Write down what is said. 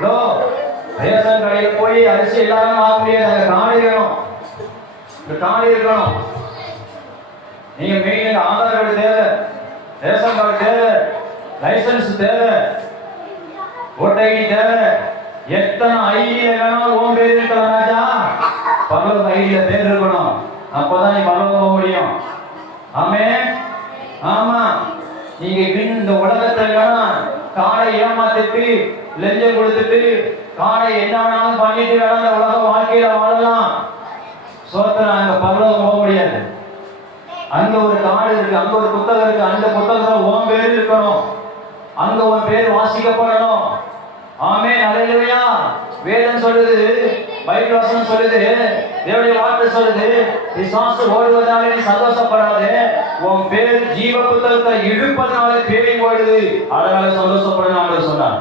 Hello, ration கடையில் போய் அரிசி எல்லாரும் வாங்க முடியாது. காணி வேணும், காணி இருக்கணும். நீங்க மெயின் ஆதார் கார்டு தேவை, ரேஷன் கார்டு தேவை, லைசன்ஸ் தேவை, ஓட்டர் ஐடி தேவை. எத்தனை ஐடியில வேணாலும் உன் பேர் இருக்கலாம் ராஜா. பரலோக ஐடியில பேர் இருக்கணும். அப்பதான் நீ பரலோகம் போக முடியும். ஆமே, ஆமா. நீங்க இந்த உலகத்துல வேணா காடை ஏமாத்திட்டு லஞ்சம் கொடுத்துட்டு காடை என்ன வேணாலும் பண்ணிட்டு வேணா இந்த உலக வாழ்க்கையில வாழலாம். சோத்திரம். அங்க பரலோகம் போக முடியாது. அங்க ஒரு காடு இருக்கு, அங்க ஒரு புத்தகம் இருக்கு. அந்த புத்தகத்துல உன் பேர் இருக்கணும், அங்க உன் பேர் வாசிக்கப்படணும். ஆமே, அல்லேலூயா. வேதம் சொல்லுது, பைபிள் வசனம் சொல்லுது, தேவனுடைய வார்த்தை சொல்லுது, பிசாசு ஓடுவதாலே நீ சந்தோஷப்படாதே, உன் பேர் ஜீவ புத்தகத்தை இழுப்பதனால பேய் ஓடுது, அதனால சந்தோஷப்படணும் சொன்னார்.